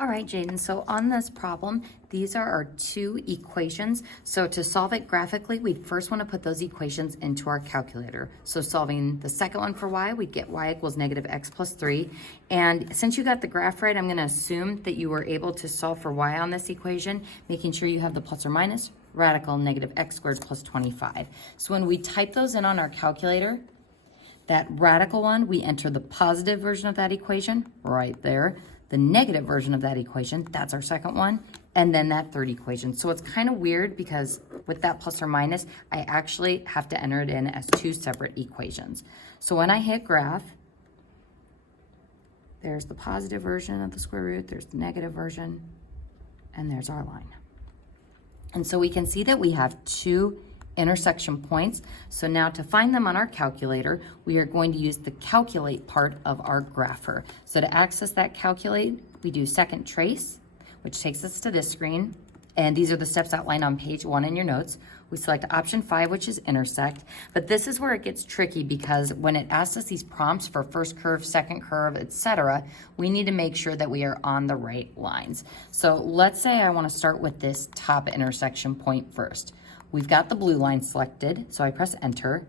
All right, Jaden, so on this problem, these are our two equations. So to solve it graphically, we first want to put those equations into our calculator. So solving the second one for y, we'd get y equals negative x plus 3. And since you got the graph right, I'm going to assume that you were able to solve for y on this equation, making sure you have the plus or minus, radical negative x squared plus 25. So when we type those in on our calculator, that radical one, we enter the positive version of that equation right there. The negative version of that equation, that's our second one, and then that third equation. So it's kind of weird because with that plus or minus, I actually have to enter it in as two separate equations. So when I hit graph, there's the positive version of the square root, there's the negative version, and there's our line. And so we can see that we have two intersection points. So now to find them on our calculator, we are going to use the calculate part of our grapher. So to access that calculate, we do second trace, which takes us to this screen. And these are the steps outlined on page 1 in your notes. We select option 5, which is intersect. But this is where it gets tricky because when it asks us these prompts for first curve, second curve, etc., we need to make sure that we are on the right lines. So let's say I want to start with this top intersection point first. We've got the blue line selected, so I press enter.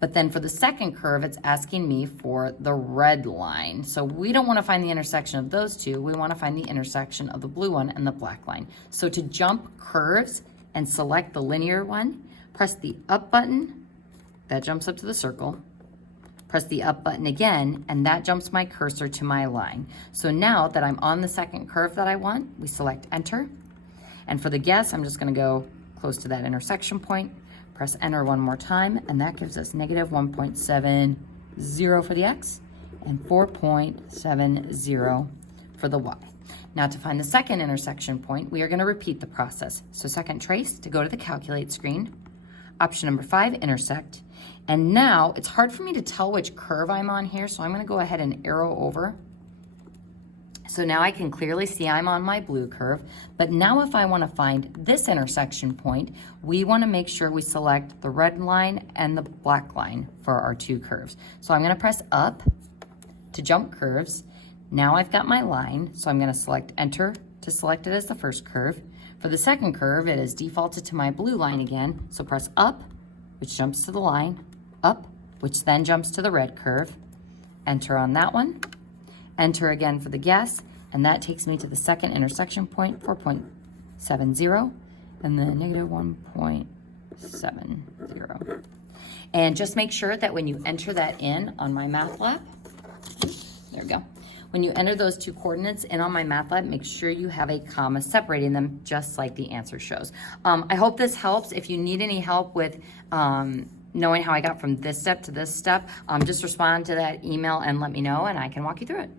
But then for the second curve, it's asking me for the red line. So we don't want to find the intersection of those two. We want to find the intersection of the blue one and the black line. So to jump curves and select the linear one, press the up button. That jumps up to the circle. Press the up button again, and that jumps my cursor to my line. So now that I'm on the second curve that I want, we select enter. And for the guess, I'm just going to go close to that intersection point, press enter one more time, and that gives us negative 1.70 for the x and 4.70 for the y. Now to find the second intersection point, we are going to repeat the process. So second trace to go to the calculate screen, option number 5, intersect. And now it's hard for me to tell which curve I'm on here, so I'm going to go ahead and arrow over. So now I can clearly see I'm on my blue curve, but now if I want to find this intersection point, we want to make sure we select the red line and the black line for our two curves. So I'm going to press up to jump curves. Now I've got my line, so I'm going to select enter to select it as the first curve. For the second curve, it is defaulted to my blue line again, so press up, which jumps to the line, up, which then jumps to the red curve, enter on that one. Enter again for the guess, and that takes me to the second intersection point, 4.70, and then negative 1.70. And just make sure that when you enter that in on MyMathLab, there we go. When you enter those two coordinates in on MyMathLab, make sure you have a comma separating them just like the answer shows. I hope this helps. If you need any help with knowing how I got from this step to this step, just respond to that email and let me know, and I can walk you through it.